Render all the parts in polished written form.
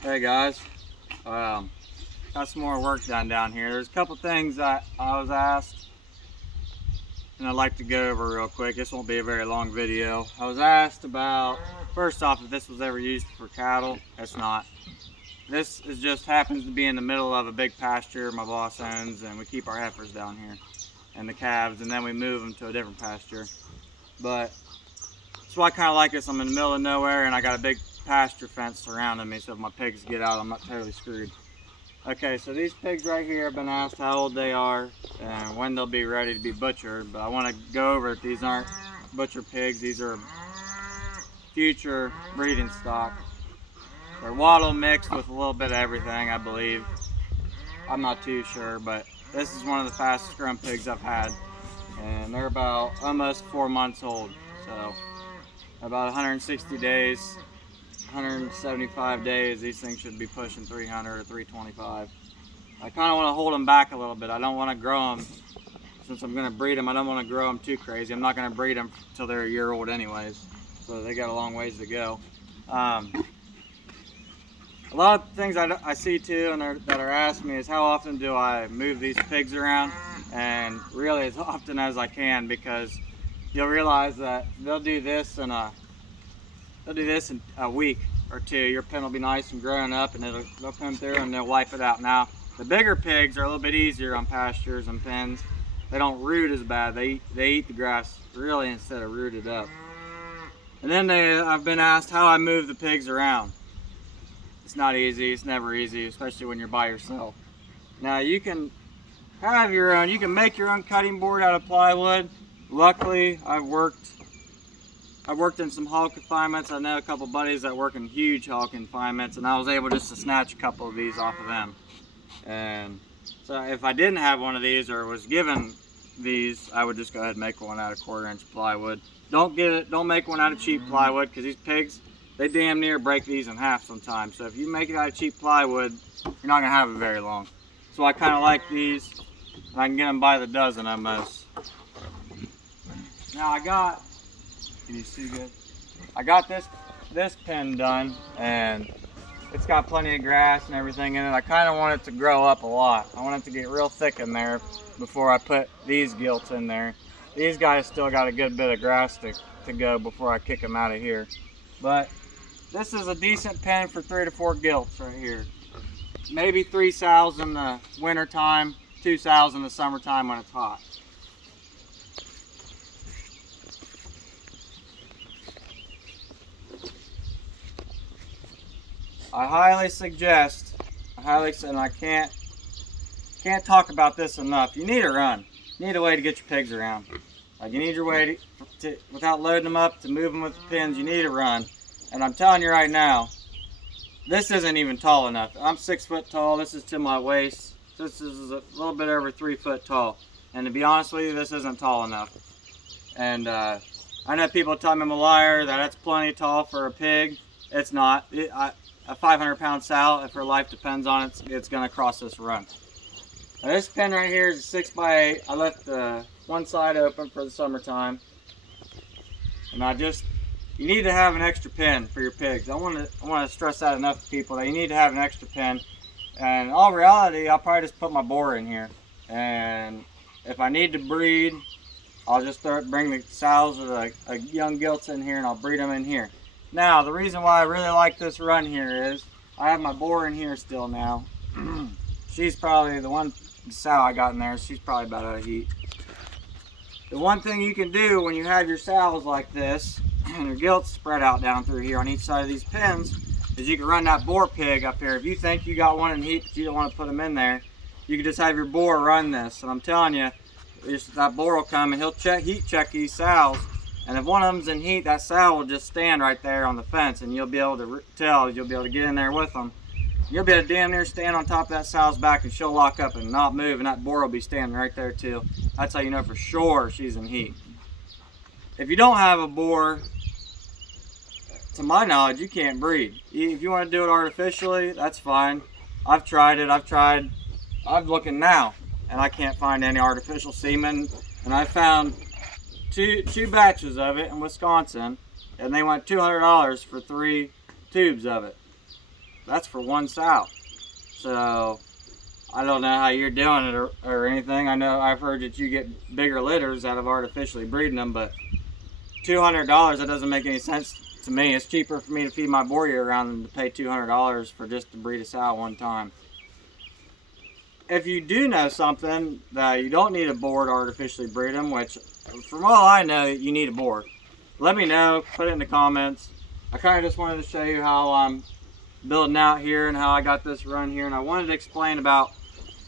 Hey guys, got some more work done down here. There's a couple things that I was asked, and I'd like to go over real quick. This won't be a very long video. I was asked about, first off, if this was ever used for cattle. It's not. This is just happens to be in the middle of a big pasture my boss owns, and we keep our heifers down here and the calves, and then we move them to a different pasture. But that's why I kind of like this. I'm in the middle of nowhere, and I got a big pasture fence surrounding me, so if my pigs get out, I'm not totally screwed. Okay, so these pigs right here have been asked how old they are and when they'll be ready to be butchered, but I want to go over it. These aren't butcher pigs, these are future breeding stock. They're wattle mixed with a little bit of everything, I believe. I'm not too sure, but this is one of the fastest growing pigs I've had, and they're about almost 4 months old. So about 160 days, 175 days, these things should be pushing 300 or 325. I kind of want to hold them back a little bit. I don't want to grow them, since I'm going to breed them, I don't want to grow them too crazy. I'm not going to breed them until they're a year old anyways, so they got a long ways to go. A lot of things I see too and that are asked me is how often do I move these pigs around, and really as often as I can, because you'll realize that they'll do this in a week or two. Your pen will be nice and grown up, and they'll come through and they'll wipe it out. Now, the bigger pigs are a little bit easier on pastures and pens. They don't root as bad. They eat the grass really instead of root it up. And then I've been asked how I move the pigs around. It's not easy. It's never easy, especially when you're by yourself. Now, you can have your own. You can make your own cutting board out of plywood. Luckily, I've worked in some hog confinements. I know a couple buddies that work in huge hog confinements, and I was able just to snatch a couple of these off of them. And so if I didn't have one of these or was given these, I would just go ahead and make one out of 1/4-inch plywood. Don't make one out of cheap plywood, because these pigs, they damn near break these in half sometimes. So if you make it out of cheap plywood, you're not gonna have it very long. So I kind of like these, and I can get them by the dozen almost. Now can you see good? I got this pen done, and it's got plenty of grass and everything in it. I kind of want it to grow up a lot. I want it to get real thick in there before I put these gilts in there. These guys still got a good bit of grass to go before I kick them out of here. But this is a decent pen for 3 to 4 gilts right here. Maybe 3 sows in the winter time, 2 sows in the summertime when it's hot. I highly suggest, and I can't talk about this enough. You need a run. You need a way to get your pigs around. Like, you need your way to without loading them up, to move them with the pins. You need a run. And I'm telling you right now, this isn't even tall enough. I'm 6 foot tall. This is to my waist. This is a little bit over 3 foot tall. And to be honest with you, this isn't tall enough. And I know people tell me I'm a liar, that it's plenty tall for a pig. It's not. A 500-pound sow, if her life depends on it, it's going to cross this run. Now, this pen right here is a 6x8. I left one side open for the summertime. And you need to have an extra pen for your pigs. I want to stress that enough to people, that you need to have an extra pen. And in all reality, I'll probably just put my boar in here. And if I need to breed, I'll just bring the sows or the young gilts in here, and I'll breed them in here. Now, the reason why I really like this run here is I have my boar in here still now. She's probably the one sow I got in there. She's probably about out of heat. The one thing you can do when you have your sows like this, and your gilts spread out down through here on each side of these pens, is you can run that boar pig up here. If you think you got one in heat but you don't want to put them in there, you can just have your boar run this. And I'm telling you, that boar will come and he'll heat check these sows. And if one of them's in heat, that sow will just stand right there on the fence, and you'll be able to tell, you'll be able to get in there with them. You'll be able to damn near stand on top of that sow's back, and she'll lock up and not move, and that boar will be standing right there too. That's how you know for sure she's in heat. If you don't have a boar, to my knowledge, you can't breed. If you want to do it artificially, that's fine. I've tried it. I'm looking now, and I can't find any artificial semen, and I found two batches of it in Wisconsin, and they went $200 for 3 tubes of it. that's for one sow. So I don't know how you're doing it or anything. I know I've heard that you get bigger litters out of artificially breeding them, but $200, that doesn't make any sense to me. It's cheaper for me to feed my boar year round than to pay $200 for just to breed a sow one time. If you do know something that you don't need a boar to artificially breed them, which from all I know, you need a boar, let me know, put it in the comments. I kind of just wanted to show you how I'm building out here and how I got this run here, and I wanted to explain about,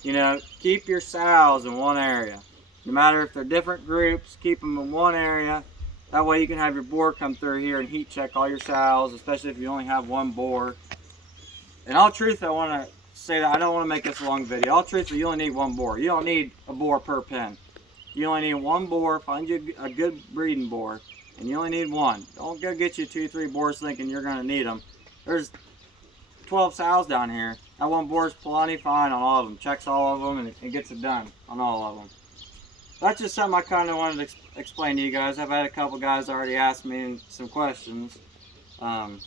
you know, keep your sows in one area. No matter if they're different groups, keep them in one area. That way you can have your boar come through here and heat check all your sows, especially if you only have one boar. In all truth, I want to say that I don't want to make this a long video. All truth, you only need one boar. You don't need a boar per pen. You only need one boar. Find you a good breeding boar, and you only need one. Don't go get you 2-3 boars thinking you're going to need them. There's 12 sows down here. That one boar's plenty fine on all of them. Checks all of them and it gets it done on all of them. That's just something I kind of wanted to explain to you guys. I've had a couple guys already ask me some questions. And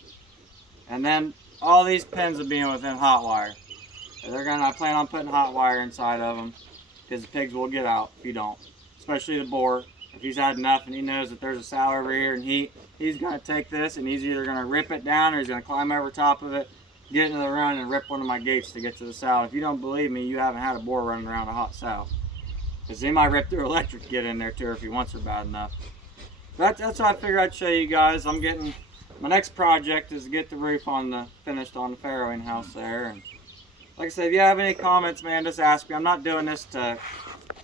then all these pens are being within hot wire. I plan on putting hot wire inside of them because the pigs will get out if you don't. Especially the boar. If he's had enough and he knows that there's a sow over here and he's going to take this and he's either going to rip it down or he's going to climb over top of it, get into the run and rip one of my gates to get to the sow. If you don't believe me, you haven't had a boar running around a hot sow. Because he might rip through electric to get in there too if he wants her bad enough. That's what I figured I'd show you guys. My next project is to get the roof finished on the farrowing house there. And like I said, if you have any comments, man, just ask me. I'm not doing this to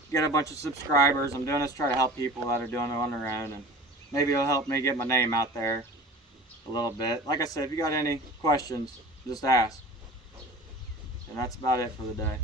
get a bunch of subscribers. I'm doing this to try to help people that are doing it on their own. And maybe it'll help me get my name out there a little bit. Like I said, if you got any questions, just ask. And that's about it for the day.